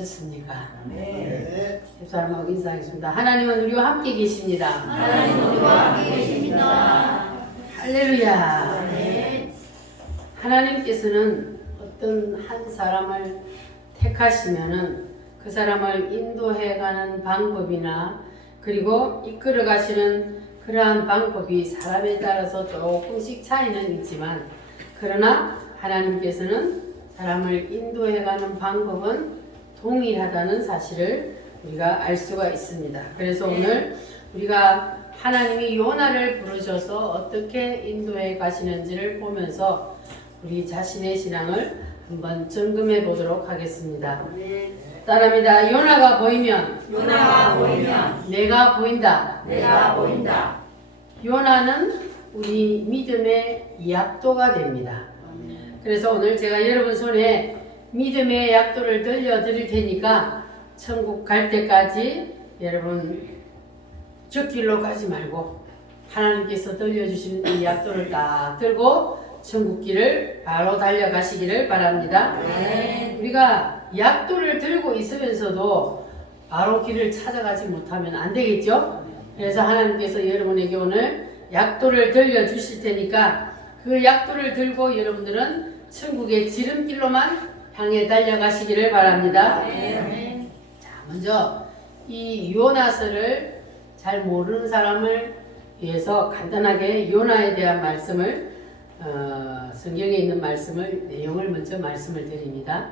계셨습니까? 네. 집사람하고 인사하겠습니다. 하나님은 우리와 함께 계십니다. 하나님 우리와 함께 계십니다. 할렐루야. 네. 하나님께서는 어떤 한 사람을 택하시면은 그 사람을 인도해가는 방법이나 그리고 이끌어 가시는 그러한 방법이 사람에 따라서 조금씩 차이는 있지만, 그러나 하나님께서는 사람을 인도해가는 방법은 동일하다는 사실을 우리가 알 수가 있습니다. 그래서 오늘 우리가 하나님이 요나를 부르셔서 어떻게 인도해 가시는지를 보면서 우리 자신의 신앙을 한번 점검해 보도록 하겠습니다. 따라합니다. 요나가 보이면 요나가 보이면 내가 보인다. 내가 보인다. 요나는 우리 믿음의 약도가 됩니다. 그래서 오늘 제가 여러분 손에 믿음의 약도를 들려드릴 테니까 천국 갈 때까지 여러분 저 길로 가지 말고 하나님께서 들려주시는 이 약도를 딱 들고 천국 길을 바로 달려가시기를 바랍니다. 네. 우리가 약도를 들고 있으면서도 바로 길을 찾아가지 못하면 안 되겠죠? 그래서 하나님께서 여러분에게 오늘 약도를 들려주실 테니까 그 약도를 들고 여러분들은 천국의 지름길로만 향해 달려가시기를 바랍니다. 네. 자, 먼저 이 요나서를 잘 모르는 사람을 위해서 간단하게 요나에 대한 말씀을 성경에 있는 말씀을 내용을 먼저 말씀을 드립니다.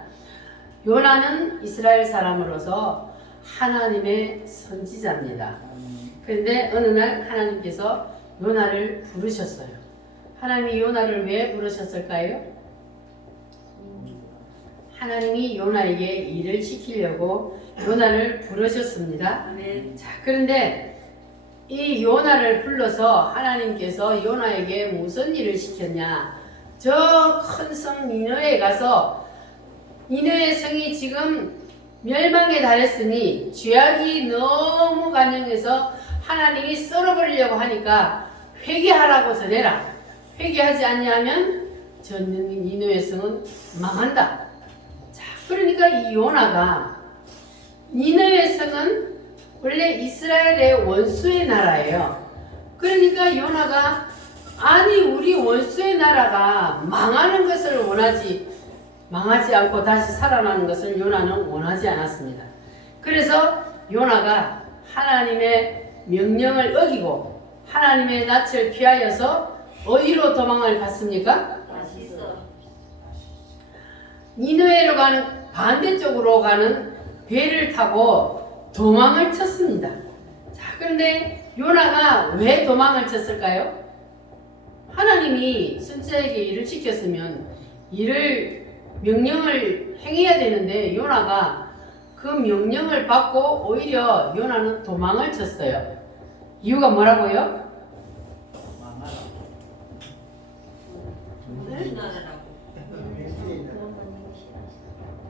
요나는 이스라엘 사람으로서 하나님의 선지자입니다. 그런데 어느 날 하나님께서 요나를 부르셨어요. 하나님이 요나를 왜 부르셨을까요? 하나님이 요나에게 일을 시키려고 요나를 부르셨습니다. 자, 그런데 이 요나를 불러서 하나님께서 요나에게 무슨 일을 시켰냐? 저 큰 성 니느웨에 가서 니느웨 성이 지금 멸망에 달했으니 죄악이 너무 간영해서 하나님이 썰어버리려고 하니까 회개하라고 전해라. 회개하지 않냐면 저 니느웨 성은 망한다. 자, 그러니까 이 요나가 니느웨 성은 원래 이스라엘의 원수의 나라예요. 그러니까 요나가 아니 우리 원수의 나라가 망하는 것을 망하지 않고 다시 살아나는 것을 요나는 원하지 않았습니다. 그래서 요나가 하나님의 명령을 어기고 하나님의 낯을 피하여서 어디로 도망을 갔습니까? 니느웨로 가는 반대쪽으로 가는 배를 타고 도망을 쳤습니다. 자, 그런데 요나가 왜 도망을 쳤을까요? 하나님이 선지자에게 일을 시켰으면 명령을 행해야 되는데 요나가 그 명령을 받고 오히려 요나는 도망을 쳤어요. 이유가 뭐라고요?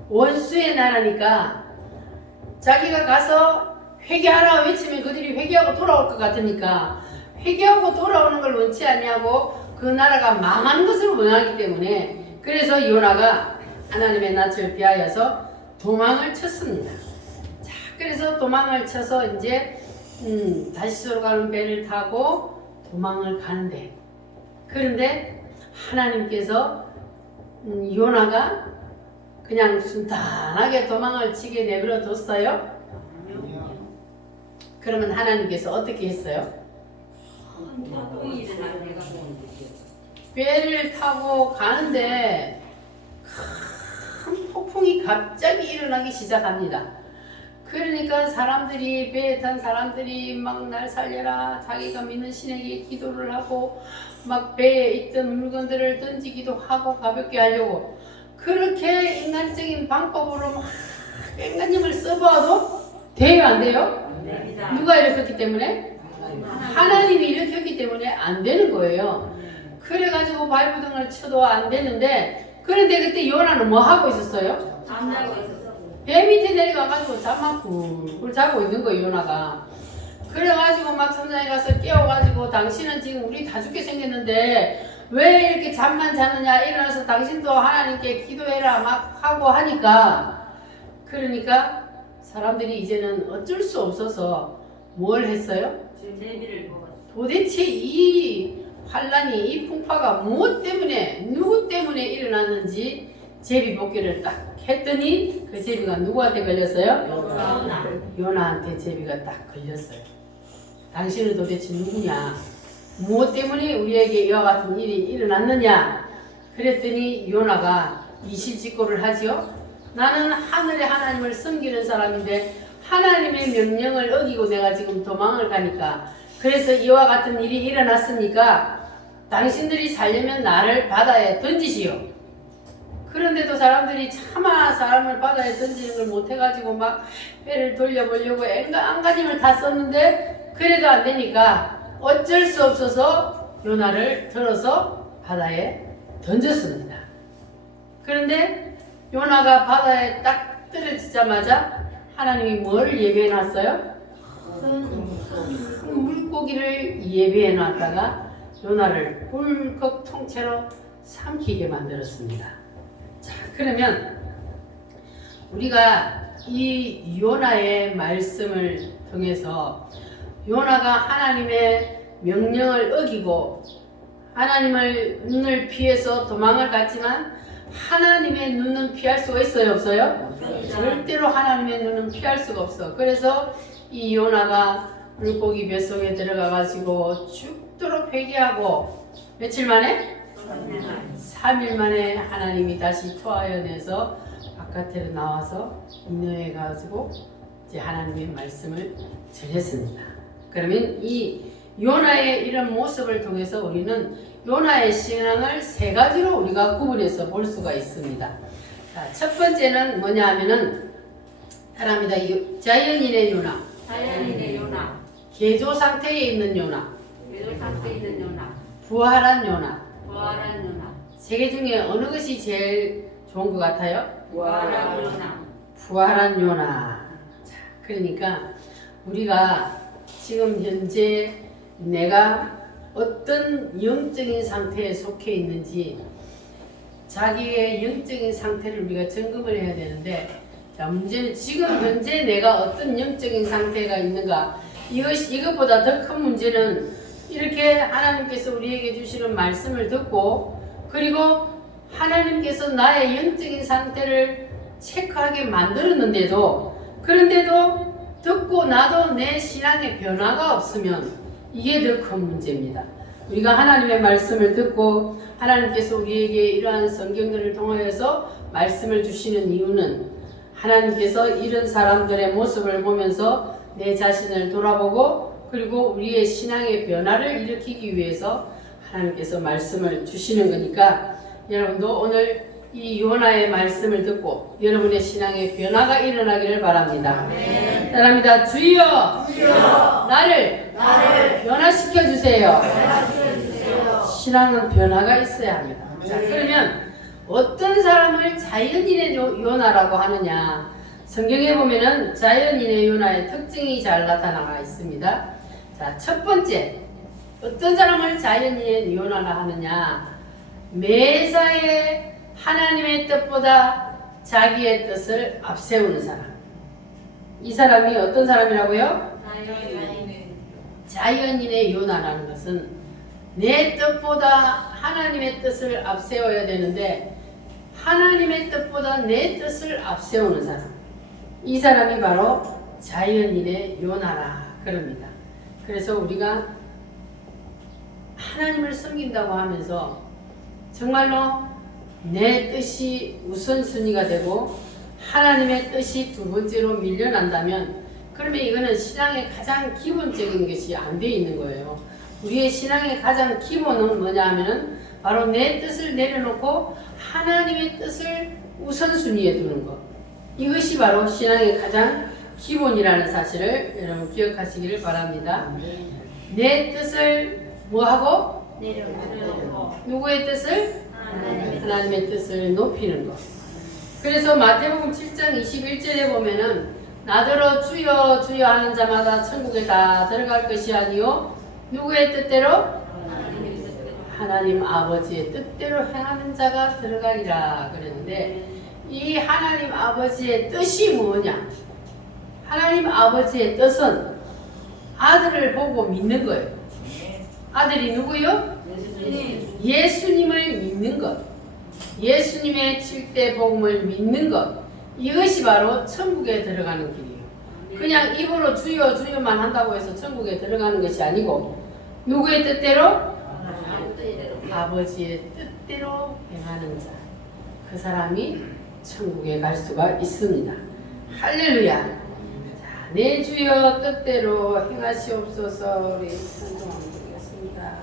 원수의 나라니까 자기가 가서 회개하라 외치면 그들이 회개하고 돌아올 것 같으니까 회개하고 돌아오는 걸 원치 않냐고 그 나라가 망하는 것을 원하기 때문에 그래서 요나가 하나님의 낯을 피하여서 도망을 쳤습니다. 자, 그래서 도망을 쳐서 이제 다시스로 가는 배를 타고 도망을 가는데 그런데 하나님께서 요나가 그냥 순탄하게 도망을 치게 내버려 뒀어요? 그러면 하나님께서 어떻게 했어요? 배를 타고 가는데 큰 폭풍이 갑자기 일어나기 시작합니다. 그러니까 사람들이 배에 탄 사람들이 막 날 살려라 자기가 믿는 신에게 기도를 하고 막 배에 있던 물건들을 던지기도 하고 가볍게 하려고 그렇게 인간적인 방법으로 막 인간님을 써봐도 돼요 안 돼요? 누가 일으켰기 때문에? 하나님이 일으켰기 때문에 안 되는 거예요. 그래가지고 발부등을 쳐도 안 되는데 그런데 그때 요나는 뭐 하고 있었어요? 잠자고 있었어. 배 밑에 내려가가지고 잠만 굴굴 자고 있는 거예요 요나가. 그래가지고 막 선장에 가서 깨워가지고 당신은 지금 우리 다 죽게 생겼는데 왜 이렇게 잠만 자느냐 일어나서 당신도 하나님께 기도해라 막 하고 하니까 그러니까 사람들이 이제는 어쩔 수 없어서 뭘 했어요? 제비를 먹었어. 도대체 이 환란이, 이 풍파가 무엇 때문에, 누구 때문에 일어났는지 제비뽑기를 딱 했더니 그 제비가 누구한테 걸렸어요? 요나. 요나한테 제비가 딱 걸렸어요. 당신은 도대체 누구냐? 무엇 때문에 우리에게 이와 같은 일이 일어났느냐? 그랬더니 요나가 이실직고를 하죠. 나는 하늘의 하나님을 섬기는 사람인데 하나님의 명령을 어기고 내가 지금 도망을 가니까 그래서 이와 같은 일이 일어났으니까 당신들이 살려면 나를 바다에 던지시오. 그런데도 사람들이 차마 사람을 바다에 던지는 걸 못해가지고 막 배를 돌려보려고 안간힘을 다 썼는데 그래도 안 되니까 어쩔 수 없어서 요나를 들어서 바다에 던졌습니다. 그런데 요나가 바다에 딱 떨어지자마자 하나님이 뭘 예배해 놨어요? 큰 물고기를 예배해 놨다가 요나를 꿀꺽 통째로 삼키게 만들었습니다. 자, 그러면 우리가 이 요나의 말씀을 통해서 요나가 하나님의 명령을 어기고 하나님을 눈을 피해서 도망을 갔지만 하나님의 눈은 피할 수가 있어요? 없어요? 절대로 하나님의 눈은 피할 수가 없어. 그래서 이 요나가 물고기 뱃속에 들어가 가지고 죽도록 회개하고 며칠 만에? 3일 만에 하나님이 다시 토하여내서 바깥으로 나와서 인도해 가지고 이제 하나님의 말씀을 전했습니다. 그러면 이 요나의 이런 모습을 통해서 우리는 요나의 신앙을 세 가지로 우리가 구분해서 볼 수가 있습니다. 자, 첫 번째는 뭐냐 하면은 사람이다. 자연인의 요나, 자연인의 요나. 개조 상태에 있는 요나, 외도 상태에 있는 요나. 부활한 요나. 부활한 요나. 세 개 중에 어느 것이 제일 좋은 것 같아요? 부활한 요나. 부활한 요나. 자, 그러니까 우리가 지금 현재 내가 어떤 영적인 상태에 속해 있는지 자기의 영적인 상태를 우리가 점검을 해야 되는데, 자, 문제는 지금 현재 내가 어떤 영적인 상태가 있는가, 이것보다 더 큰 문제는 이렇게 하나님께서 우리에게 주시는 말씀을 듣고 그리고 하나님께서 나의 영적인 상태를 체크하게 만들었는데도 그런데도 듣고 나도 내 신앙의 변화가 없으면 이게 더 큰 문제입니다. 우리가 하나님의 말씀을 듣고 하나님께서 우리에게 이러한 성경들을 통하여서 말씀을 주시는 이유는 하나님께서 이런 사람들의 모습을 보면서 내 자신을 돌아보고 그리고 우리의 신앙의 변화를 일으키기 위해서 하나님께서 말씀을 주시는 거니까 여러분도 오늘 이 요나의 말씀을 듣고 여러분의 신앙의 변화가 일어나기를 바랍니다. 아멘. 따라합니다. 주여, 주여 나를 변화시켜 주세요. 신앙은 변화가 있어야 합니다. 자, 그러면 어떤 사람을 자연인의 요나라고 하느냐? 성경에 보면은 자연인의 요나의 특징이 잘 나타나가 있습니다. 자, 첫 번째, 어떤 사람을 자연인의 요나라 하느냐? 매사에 하나님의 뜻보다 자기의 뜻을 앞세우는 사람. 이 사람이 어떤 사람이라고요? 자연인의 요나라는 것은 내 뜻보다 하나님의 뜻을 앞세워야 되는데 하나님의 뜻보다 내 뜻을 앞세우는 사람. 이 사람이 바로 자연인의 요나라 그럽니다. 그래서 우리가 하나님을 섬긴다고 하면서 정말로 내 뜻이 우선순위가 되고 하나님의 뜻이 두 번째로 밀려난다면 그러면 이거는 신앙의 가장 기본적인 것이 안 돼 있는 거예요. 우리의 신앙의 가장 기본은 뭐냐 하면은 바로 내 뜻을 내려놓고 하나님의 뜻을 우선순위에 두는 것. 이것이 바로 신앙의 가장 기본이라는 사실을 여러분 기억하시기를 바랍니다. 내 뜻을 뭐하고? 내려놓고 누구의 뜻을? 하나님의 뜻을 높이는 것. 그래서 마태복음 7장 21절에 보면은 나더러 주여 주여 하는 자마다 천국에 다 들어갈 것이 아니요 누구의 뜻대로? 하나님 아버지의 뜻대로 행하는 자가 들어가리라 그랬는데 이 하나님 아버지의 뜻이 뭐냐? 하나님 아버지의 뜻은 아들을 보고 믿는 거예요. 아들이 누구요? 예수님. 예수님을 믿는 것. 예수님의 7대 복음을 믿는 것. 이것이 바로 천국에 들어가는 길이에요. 그냥 입으로 주여 주여만 한다고 해서 천국에 들어가는 것이 아니고 누구의 뜻대로? 아버지의 뜻대로 행하는 자. 그 사람이 천국에 갈 수가 있습니다. 할렐루야. 자, 내 주여 뜻대로 행하시옵소서. 우리 찬송하면 되겠습니다.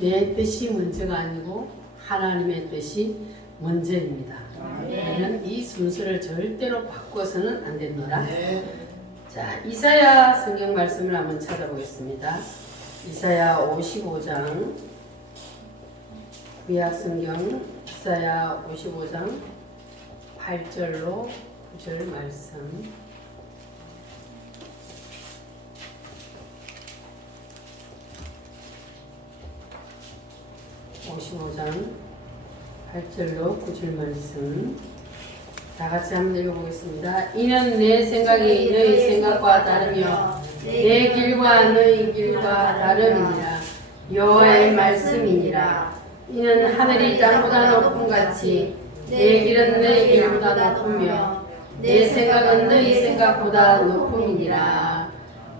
내 뜻이 먼저가 아니고 하나님의 뜻이 먼저입니다. 우리는 이 순서를 절대로 바꿔서는 안 됩니다. 자, 이사야 성경 말씀을 한번 찾아보겠습니다. 이사야 55장 구약 성경 이사야 55장 8절로 9절 말씀. (55장) 8절로 9절 말씀 다 같이 한번 읽어보겠습니다. 이는 내 생각이 너희 생각과 다르며 내 길과 너희 길과 다름이니라. 여호와의 말씀이니라. 이는 하늘이 땅보다 높음 같이 내 길은 너희 길보다 높으며 내 생각은 너희 생각보다 높음이니라.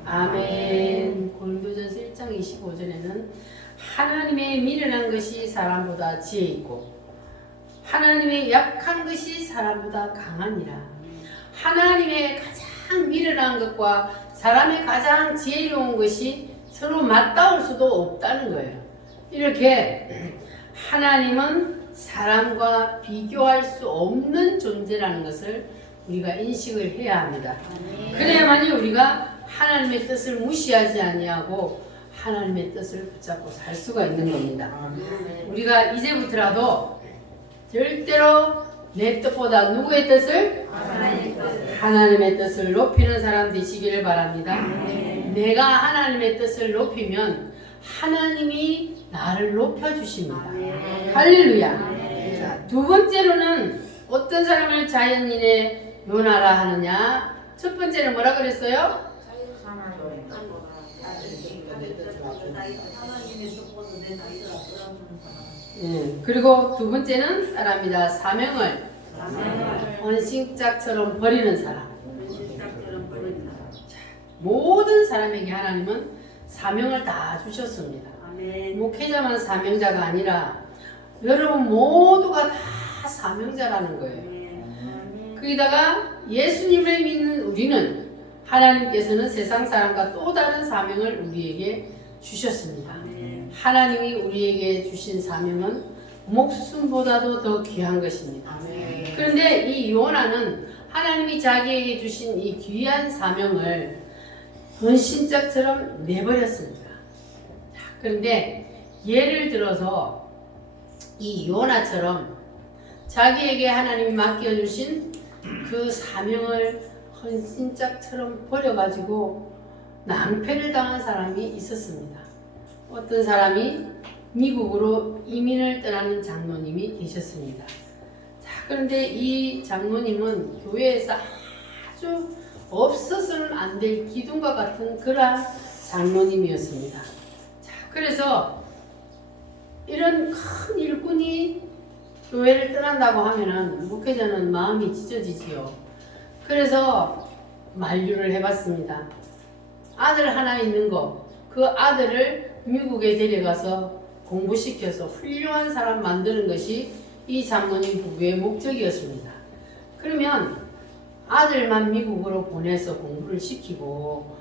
아멘. 고린도전서 1장 25절에는 하나님의 미련한 것이 사람보다 지혜 있고 하나님의 약한 것이 사람보다 강하니라. 하나님의 가장 미련한 것과 사람의 가장 지혜로운 것이 서로 맞닿을 수도 없다는 거예요. 이렇게 하나님은 사람과 비교할 수 없는 존재라는 것을 우리가 인식을 해야 합니다. 그래야만이 우리가 하나님의 뜻을 무시하지 아니하고 하나님의 뜻을 붙잡고 살 수가 있는 겁니다. 우리가 이제부터라도 절대로 내 뜻보다 누구의 뜻을? 하나님의 뜻을 높이는 사람 되시기를 바랍니다. 내가 하나님의 뜻을 높이면 하나님이 나를 높여주십니다. 할렐루야. 자, 두 번째로는 어떤 사람을 자연인의 요나라 하느냐? 첫 번째는 뭐라 그랬어요? 그리고 두 번째는 사람이다. 사명을 헌신짝처럼 버리는 사람. 모든 사람에게 하나님은 사명을 다 주셨습니다. 목회자만 사명자가 아니라 여러분 모두가 다 사명자라는 거예요. 거기다가 예수님을 믿는 우리는 하나님께서는 세상 사람과 또 다른 사명을 우리에게 주셨습니다. 하나님이 우리에게 주신 사명은 목숨보다도 더 귀한 것입니다. 그런데 이 요나는 하나님이 자기에게 주신 이 귀한 사명을 헌신짝처럼 내버렸습니다. 그런데 예를 들어서 이 요나처럼 자기에게 하나님이 맡겨주신 그 사명을 헌신짝처럼 버려가지고 낭패를 당한 사람이 있었습니다. 어떤 사람이 미국으로 이민을 떠나는 장로님이 계셨습니다. 자, 그런데 이 장로님은 교회에서 아주 없어서는 안 될 기둥과 같은 그러한 장로님이었습니다. 자, 그래서 이런 큰 일꾼이 교회를 떠난다고 하면은 목회자는 마음이 찢어지지요. 그래서 만류를 해봤습니다. 아들 하나 있는 거, 그 아들을 미국에 데려가서 공부시켜서 훌륭한 사람 만드는 것이 이 장로님 부부의 목적이었습니다. 그러면 아들만 미국으로 보내서 공부를 시키고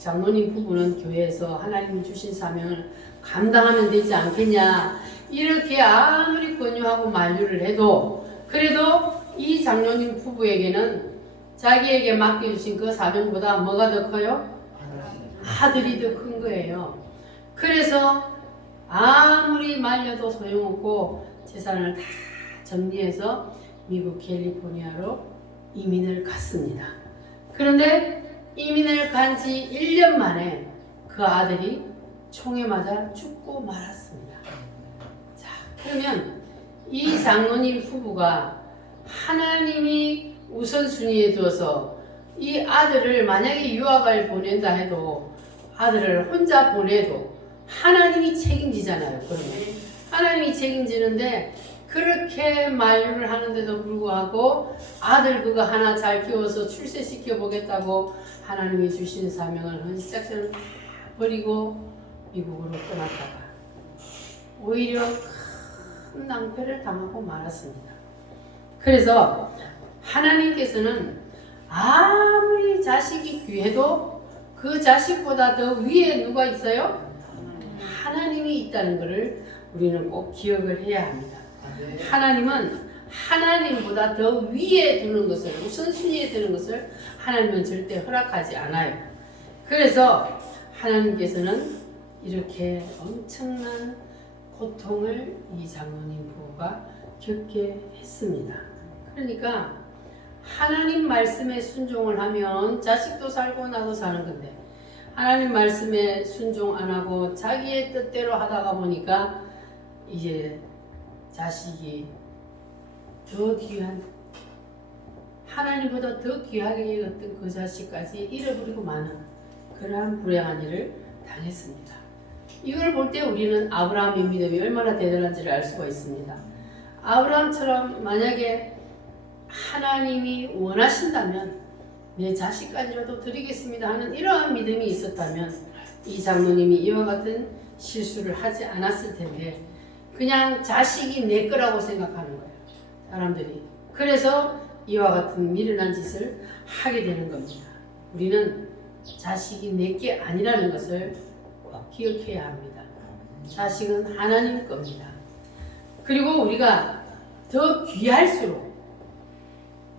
장로님 부부는 교회에서 하나님이 주신 사명을 감당하면 되지 않겠냐, 이렇게 아무리 권유하고 만류를 해도 그래도 이 장로님 부부에게는 자기에게 맡겨주신 그 사명보다 뭐가 더 커요? 아들이 더 큰 거예요. 그래서 아무리 말려도 소용없고 재산을 다 정리해서 미국 캘리포니아로 이민을 갔습니다. 그런데 이민을 간 지 1년 만에 그 아들이 총에 맞아 죽고 말았습니다. 자, 그러면 이 장로님 부부가 하나님이 우선순위에 두어서 이 아들을 만약에 유학을 보낸다 해도 아들을 혼자 보내도 하나님이 책임지잖아요. 그러면 하나님이 책임지는데 그렇게 만류를 하는데도 불구하고 아들 그거 하나 잘 키워서 출세시켜 보겠다고 하나님이 주신 사명을 헌신짝처럼 다 버리고 미국으로 떠났다가 오히려 큰 낭패를 당하고 말았습니다. 그래서 하나님께서는 아무리 자식이 귀해도 그 자식보다 더 위에 누가 있어요? 하나님이 있다는 것을 우리는 꼭 기억을 해야 합니다. 하나님은 하나님보다 더 위에 두는 것을, 우선순위에 두는 것을 하나님은 절대 허락하지 않아요. 그래서 하나님께서는 이렇게 엄청난 고통을 이 장로님 부부가 겪게 했습니다. 그러니까 하나님 말씀에 순종을 하면 자식도 살고 나도 사는 건데 하나님 말씀에 순종 안 하고 자기의 뜻대로 하다가 보니까 이제 자식이 더 귀한, 하나님보다 더 귀하게 여겼던 그 자식까지 잃어버리고 마는 그러한 불행한 일을 당했습니다. 이걸 볼 때 우리는 아브라함의 믿음이 얼마나 대단한지를 알 수가 있습니다. 아브라함처럼 만약에 하나님이 원하신다면 내 자식까지라도 드리겠습니다 하는 이러한 믿음이 있었다면 이 장로님이 이와 같은 실수를 하지 않았을 텐데 그냥 자식이 내 거라고 생각하는 거예요, 사람들이. 그래서 이와 같은 미련한 짓을 하게 되는 겁니다. 우리는 자식이 내 게 아니라는 것을 꼭 기억해야 합니다. 자식은 하나님 겁니다. 그리고 우리가 더 귀할수록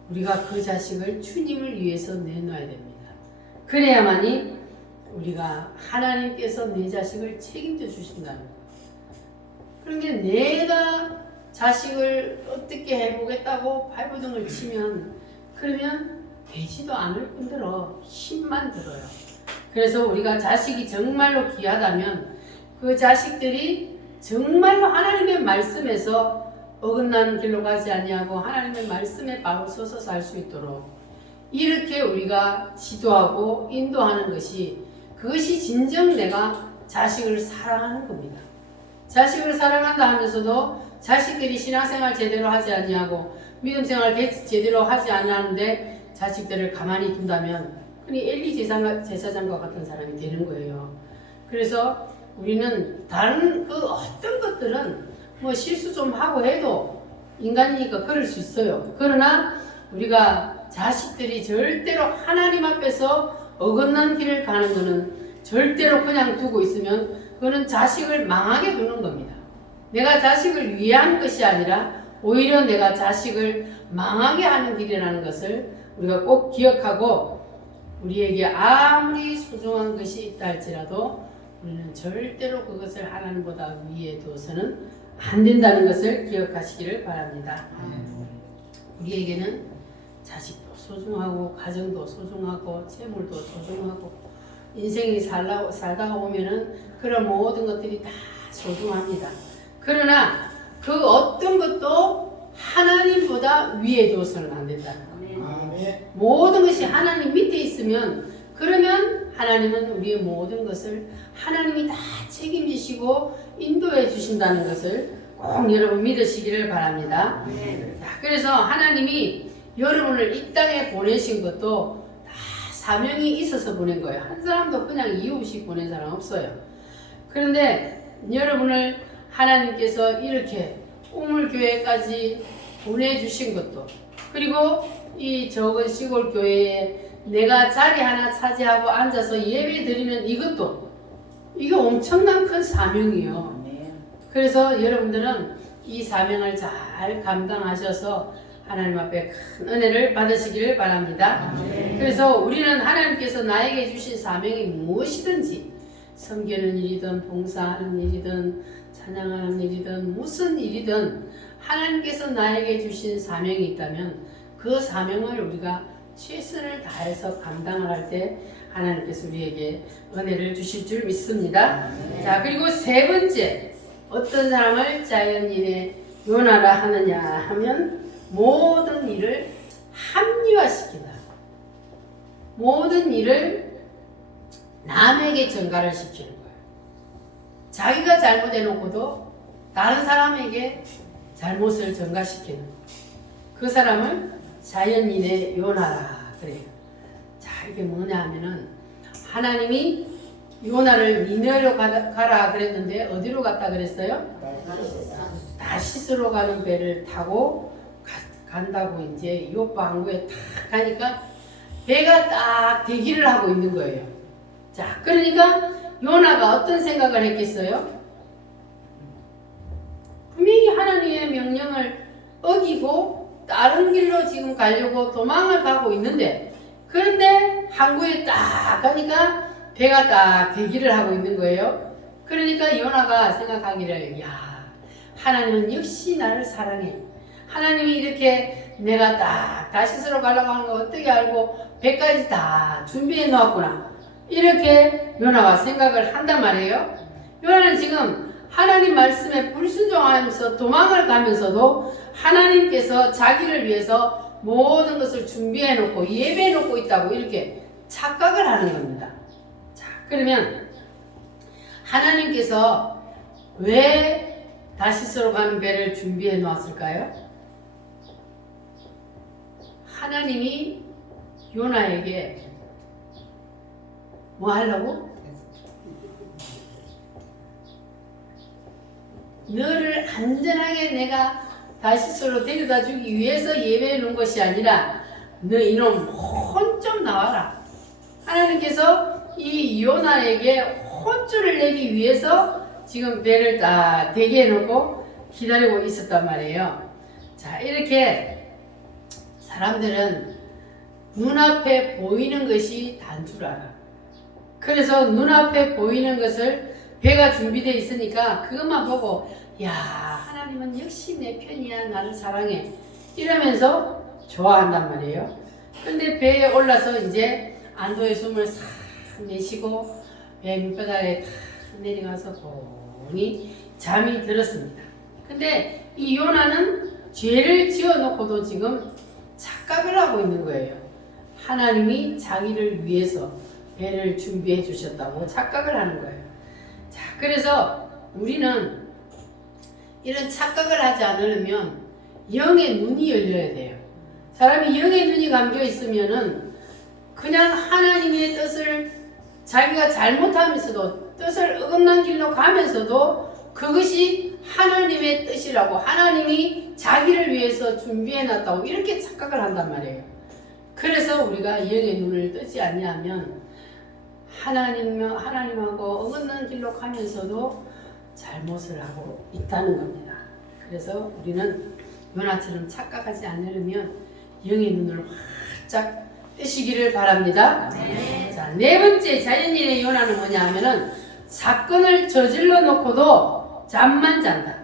우리가 그 자식을 주님을 위해서 내놔야 됩니다. 그래야만이 우리가 하나님께서 내 자식을 책임져 주신다는 거예요. 그런데 내가 자식을 어떻게 해보겠다고 발버둥을 치면 그러면 되지도 않을 뿐더러 힘만 들어요. 그래서 우리가 자식이 정말로 귀하다면 그 자식들이 정말로 하나님의 말씀에서 어긋난 길로 가지 아니하고 하나님의 말씀에 바로 서서 살 수 있도록 이렇게 우리가 지도하고 인도하는 것이 그것이 진정 내가 자식을 사랑하는 겁니다. 자식을 사랑한다 하면서도 자식들이 신앙생활 제대로 하지 아니하고 믿음생활 제대로 하지 않았는데 자식들을 가만히 둔다면 그니 엘리 제사장과 같은 사람이 되는 거예요. 그래서 우리는 다른 그 어떤 것들은 뭐 실수 좀 하고 해도 인간이니까 그럴 수 있어요. 그러나 우리가 자식들이 절대로 하나님 앞에서 어긋난 길을 가는 거는 절대로 그냥 두고 있으면 그거는 자식을 망하게 두는 겁니다. 내가 자식을 위한 것이 아니라 오히려 내가 자식을 망하게 하는 길이라는 것을 우리가 꼭 기억하고 우리에게 아무리 소중한 것이 있다 할지라도 우리는 절대로 그것을 하나님보다 위에 둬서는 안 된다는 것을 기억하시기를 바랍니다. 우리에게는 자식도 소중하고 가정도 소중하고 재물도 소중하고 인생이 살다가 보면은 그런 모든 것들이 다 소중합니다. 그러나 그 어떤 것도 하나님보다 위에 둬서는 안 된다. 모든 것이 하나님 밑에 있으면 그러면 하나님은 우리의 모든 것을 하나님이 다 책임지시고 인도해 주신다는 것을 꼭 여러분 믿으시기를 바랍니다. 자, 그래서 하나님이 여러분을 이 땅에 보내신 것도 다 사명이 있어서 보낸 거예요. 한 사람도 그냥 이유 없이 보낸 사람 없어요. 그런데 여러분을 하나님께서 이렇게 우물교회까지 보내주신 것도 그리고 이 적은 시골 교회에 내가 자리 하나 차지하고 앉아서 예배 드리는 이것도 이게 엄청난 큰 사명이에요. 그래서 여러분들은 이 사명을 잘 감당하셔서 하나님 앞에 큰 은혜를 받으시기를 바랍니다. 그래서 우리는 하나님께서 나에게 주신 사명이 무엇이든지 섬기는 일이든 봉사하는 일이든 찬양하는 일이든 무슨 일이든 하나님께서 나에게 주신 사명이 있다면 그 사명을 우리가 최선을 다해서 감당을 할 때 하나님께서 우리에게 은혜를 주실 줄 믿습니다. 자, 그리고 세 번째 어떤 사람을 자연인의 요나라 하느냐 하면 모든 일을 합리화시킨다. 모든 일을 남에게 전가를 시키는 거예요. 자기가 잘못해놓고도 다른 사람에게 잘못을 전가시키는 그 사람을 자연인의 요나라 그래요. 자, 이게 뭐냐 하면은 하나님이 요나를 니네로 가라 그랬는데 어디로 갔다 그랬어요? 다시스로 가는 배를 타고 간다고 이제 요파 항구에 딱 가니까 배가 딱 대기를 하고 있는 거예요. 자, 그러니까 요나가 어떤 생각을 했겠어요? 분명히 하나님의 명령을 어기고 다른 길로 지금 가려고 도망을 가고 있는데 그런데 항구에 딱 가니까 배가 딱 대기를 하고 있는 거예요. 그러니까 요나가 생각하기를 야, 하나님은 역시 나를 사랑해. 하나님이 이렇게 내가 딱 다시스로 가려고 하는 거 어떻게 알고 배까지 다 준비해 놓았구나. 이렇게 요나가 생각을 한단 말이에요. 요나는 지금 하나님 말씀에 불순종하면서 도망을 가면서도 하나님께서 자기를 위해서 모든 것을 준비해 놓고 예배해 놓고 있다고 이렇게 착각을 하는 겁니다. 자, 그러면 하나님께서 왜 다시스로 가는 배를 준비해 놓았을까요? 하나님이 요나에게 뭐 하려고? 너를 안전하게 내가 다시스로 데려다 주기 위해서 예배해 놓은 것이 아니라 너 이놈 혼 좀 나와라. 하나님께서 이 요나에게 혼쭐을 내기 위해서 지금 배를 다 대기해 놓고 기다리고 있었단 말이에요. 자, 이렇게 사람들은 눈앞에 보이는 것이 단 줄 알아. 그래서 눈앞에 보이는 것을 배가 준비되어 있으니까 그것만 보고 야, 하나님은 역시 내 편이야, 나를 사랑해 이러면서 좋아한단 말이에요. 근데 배에 올라서 이제 안도의 숨을 싹 내쉬고 배 밑바닥에 탁 내려가서 고온히 잠이 들었습니다. 근데 이 요나는 죄를 지어놓고도 지금 착각을 하고 있는 거예요. 하나님이 자기를 위해서 배를 준비해 주셨다고 착각을 하는 거예요. 자, 그래서 우리는 이런 착각을 하지 않으려면 영의 눈이 열려야 돼요. 사람이 영의 눈이 감겨 있으면은 그냥 하나님의 뜻을 자기가 잘못하면서도 뜻을 어긋난 길로 가면서도 그것이 하나님의 뜻이라고 하나님이 자기를 위해서 준비해 놨다고 이렇게 착각을 한단 말이에요. 그래서 우리가 영의 눈을 뜨지 아니하면 하나님하고 어긋난 길로 가면서도 잘못을 하고 있다는 겁니다. 그래서 우리는 요나처럼 착각하지 않으려면 영의 눈을 활짝 뜨시기를 바랍니다. 네. 자, 네 번째 자연인의 요나는 뭐냐 하면은 사건을 저질러 놓고도 잠만 잔다.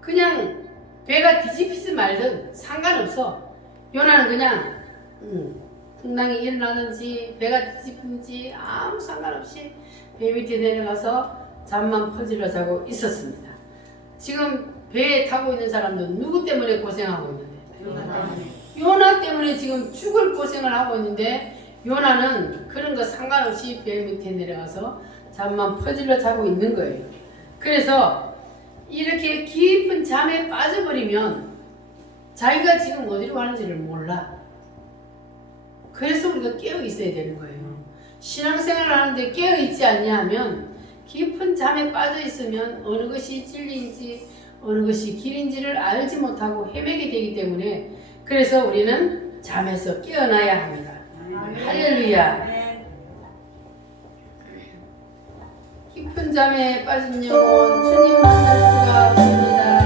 그냥 배가 뒤집히지 말든 상관없어. 요나는 그냥 풍랑이 일어나든지 배가 뒤집히든지 아무 상관없이 배 밑에 내려가서 잠만 퍼질러 자고 있었습니다. 지금 배에 타고 있는 사람들은 누구 때문에 고생하고 있는데? 요나 때문에 지금 죽을 고생을 하고 있는데 요나는 그런 거 상관없이 배 밑에 내려가서 잠만 퍼질러 자고 있는 거예요. 그래서 이렇게 깊은 잠에 빠져버리면 자기가 지금 어디로 가는지를 몰라. 그래서 우리가 깨어 있어야 되는 거예요. 신앙생활을 하는데 깨어 있지 않냐 하면 깊은 잠에 빠져 있으면 어느 것이 진리인지 어느 것이 길인지를 알지 못하고 헤매게 되기 때문에 그래서 우리는 잠에서 깨어나야 합니다. 할렐루야. 깊은 잠에 빠진 영혼 주님 만날 수가 없습니다.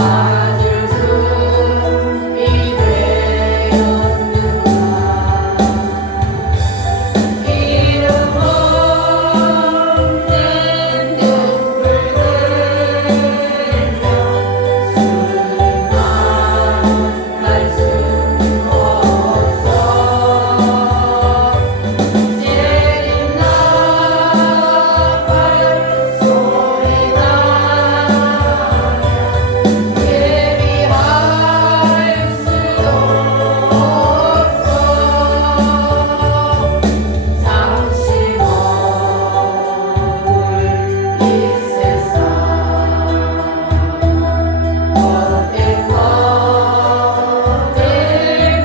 맞을 준비되었는가 이름 없는 등불 들며 주님만 갈 수 없어 재림나 발소리가 예비할 수도 없어 잠시 머물 이 세상 헛된 것들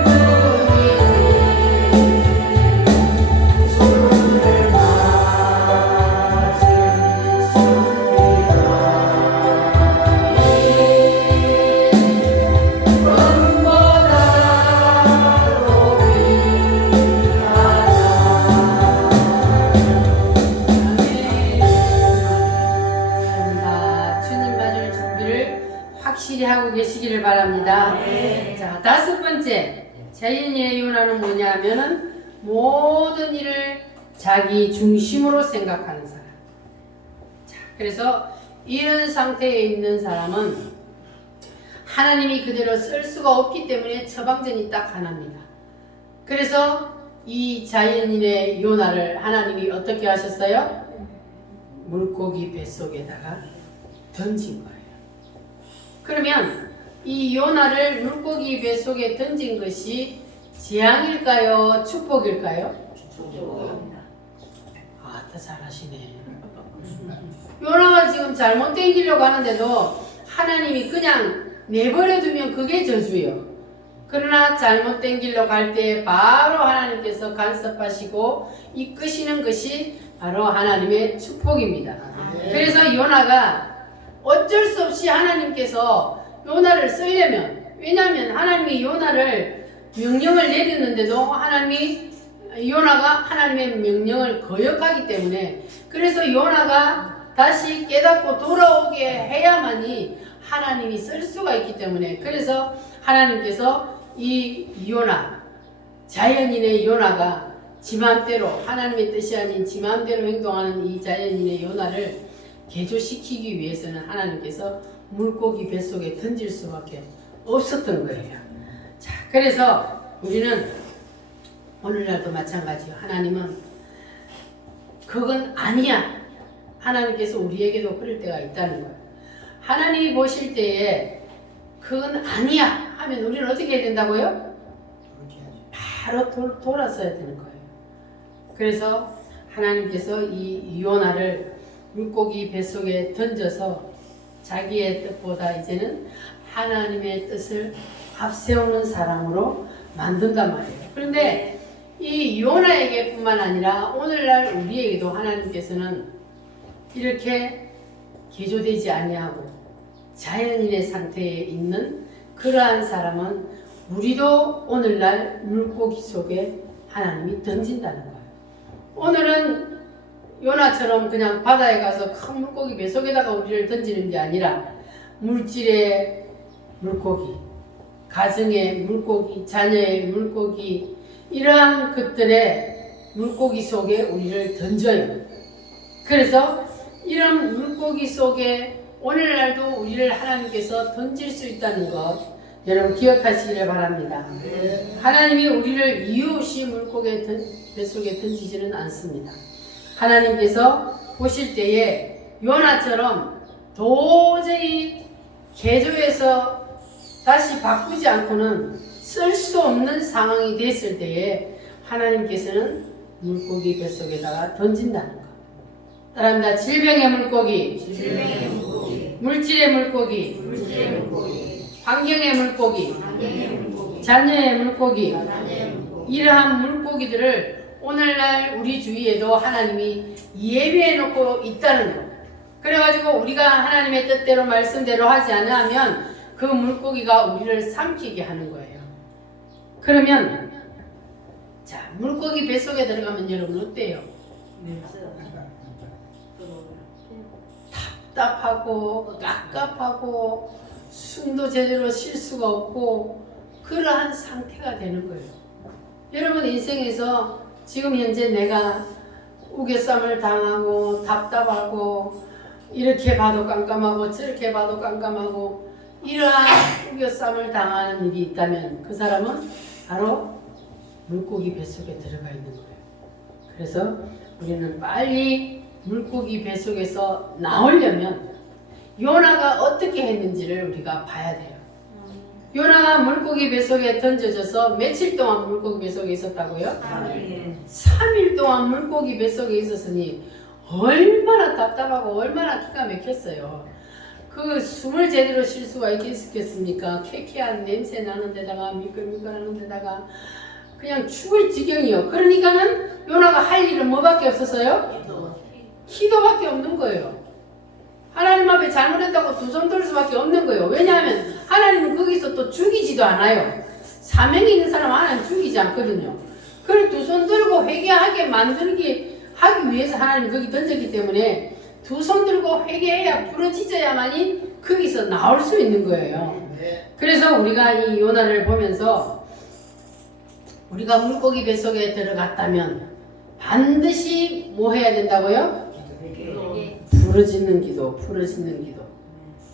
뿐이니 주를 맞을 준비하니 꿈보다 자, 주님 맞을 준비를 확실히 하고 계시기를 바랍니다. 자, 다섯 번째 자연인의 요나는 뭐냐면은 모든 일을 자기 중심으로 생각하는 사람. 자, 그래서 이런 상태에 있는 사람은 하나님이 그대로 쓸 수가 없기 때문에 처방전이 딱 하나입니다. 그래서 이 자연인의 요나를 하나님이 어떻게 하셨어요? 물고기 뱃속에다가 던진 거예요. 그러면 이 요나를 물고기 뱃속에 던진 것이 재앙일까요? 축복일까요? 아, 더 잘하시네. 요나가 지금 잘못 땡기려고 하는데도 하나님이 그냥 내버려 두면 그게 저주예요. 그러나 잘못 땡기려고 할 때 바로 하나님께서 간섭하시고 이끄시는 것이 바로 하나님의 축복입니다. 그래서 요나가 어쩔 수 없이 하나님께서 요나를 쓰려면, 왜냐하면 하나님이 요나를 명령을 내렸는데도 하나님이 요나가 하나님의 명령을 거역하기 때문에, 그래서 요나가 다시 깨닫고 돌아오게 해야만이 하나님이 쓸 수가 있기 때문에, 그래서 하나님께서 이 요나, 자연인의 요나가 지 맘대로, 하나님의 뜻이 아닌 지 맘대로 행동하는 이 자연인의 요나를 개조시키기 위해서는 하나님께서 물고기 뱃속에 던질 수밖에 없었던 거예요. 자, 그래서 우리는 오늘날도 마찬가지예요. 하나님은 그건 아니야. 하나님께서 우리에게도 그럴 때가 있다는 거예요. 하나님이 보실 때에 그건 아니야 하면 우리는 어떻게 해야 된다고요? 바로 돌아서야 되는 거예요. 그래서 하나님께서 이 요나를 물고기 뱃속에 던져서 자기의 뜻보다 이제는 하나님의 뜻을 앞세우는 사람으로 만든단 말이에요. 그런데 이 요나에게 뿐만 아니라 오늘날 우리에게도 하나님께서는 이렇게 개조되지 아니하고 자연인의 상태에 있는 그러한 사람은 우리도 오늘날 물고기 속에 하나님이 던진다는 거예요. 오늘은 요나처럼 그냥 바다에 가서 큰 물고기 뱃속에다가 우리를 던지는 게 아니라 물질의 물고기, 가정의 물고기, 자녀의 물고기, 이러한 것들의 물고기 속에 우리를 던져요. 그래서 이런 물고기 속에 오늘날도 우리를 하나님께서 던질 수 있다는 것 여러분 기억하시기를 바랍니다. 하나님이 우리를 이유 없이 물고기 뱃속에 던지지는 않습니다. 하나님께서 보실 때에 요나처럼 도저히 개조해서 다시 바꾸지 않고는 쓸 수 없는 상황이 됐을 때에 하나님께서는 물고기 뱃속에다가 던진다는 것. 따라합니다. 질병의 물고기, 물질의 물고기, 환경의 물고기, 자녀의 물고기, 이러한 물고기들을 오늘날 우리 주위에도 하나님이 예비해 놓고 있다는 것. 그래가지고 우리가 하나님의 뜻대로 말씀대로 하지 않으면 그 물고기가 우리를 삼키게 하는 거예요. 그러면 자, 물고기 뱃속에 들어가면 여러분 어때요? 답답하고 깝깝하고 숨도 제대로 쉴 수가 없고 그러한 상태가 되는 거예요. 여러분 인생에서 지금 현재 내가 우겨쌈을 당하고 답답하고 이렇게 봐도 깜깜하고 저렇게 봐도 깜깜하고 이러한 우겨쌈을 당하는 일이 있다면 그 사람은 바로 물고기 뱃속에 들어가 있는 거예요. 그래서 우리는 빨리 물고기 뱃속에서 나오려면 요나가 어떻게 했는지를 우리가 봐야 돼요. 요나가 물고기 뱃속에 던져져서 며칠 동안 물고기 뱃속에 있었다고요? 3일 동안 물고기 뱃속에 있었으니 얼마나 답답하고 얼마나 기가 막혔어요. 그 숨을 제대로 쉴 수가 있겠습니까? 쾌쾌한 냄새 나는 데다가 미끌미끌하는 데다가 그냥 죽을 지경이요. 그러니까는 요나가 할 일은 뭐밖에 없었어요? 기도밖에 없는 거예요. 하나님 앞에 잘못했다고 두 손 들 수밖에 없는 거예요. 왜냐하면 하나님은 거기서 또 죽이지도 않아요. 사명이 있는 사람 하나님 죽이지 않거든요. 그걸 두 손 들고 회개하게 만들기 하기 위해서 하나님 거기 던졌기 때문에 두 손 들고 회개해야 부러지져야만이 거기서 나올 수 있는 거예요. 그래서 우리가 이 요나를 보면서 우리가 물고기 뱃속에 들어갔다면 반드시 뭐 해야 된다고요? 부르짖는 기도, 부르짖는 기도.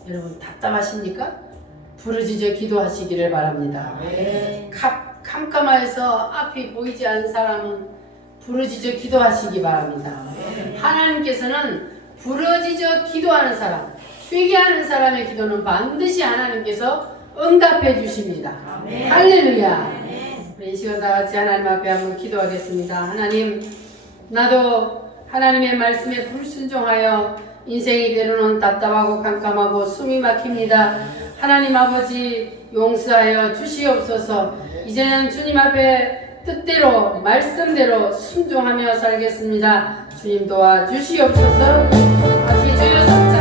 여러분 답답하십니까? 부르짖어 기도하시기를 바랍니다. 캄캄해서 앞이 보이지 않는 사람은 부르짖어 기도하시기 바랍니다. 하나님께서는 부르짖어 기도하는 사람, 회개하는 사람의 기도는 반드시 하나님께서 응답해 주십니다. 할렐루야. 우리 이 시간 다 같이 하나님 앞에 한번 기도하겠습니다. 하나님, 나도 하나님의 말씀에 불순종하여 인생이 때로는 답답하고 깜깜하고 숨이 막힙니다. 하나님 아버지 용서하여 주시옵소서. 이제는 주님 앞에 뜻대로 말씀대로 순종하며 살겠습니다. 주님 도와주시옵소서. 다시 주여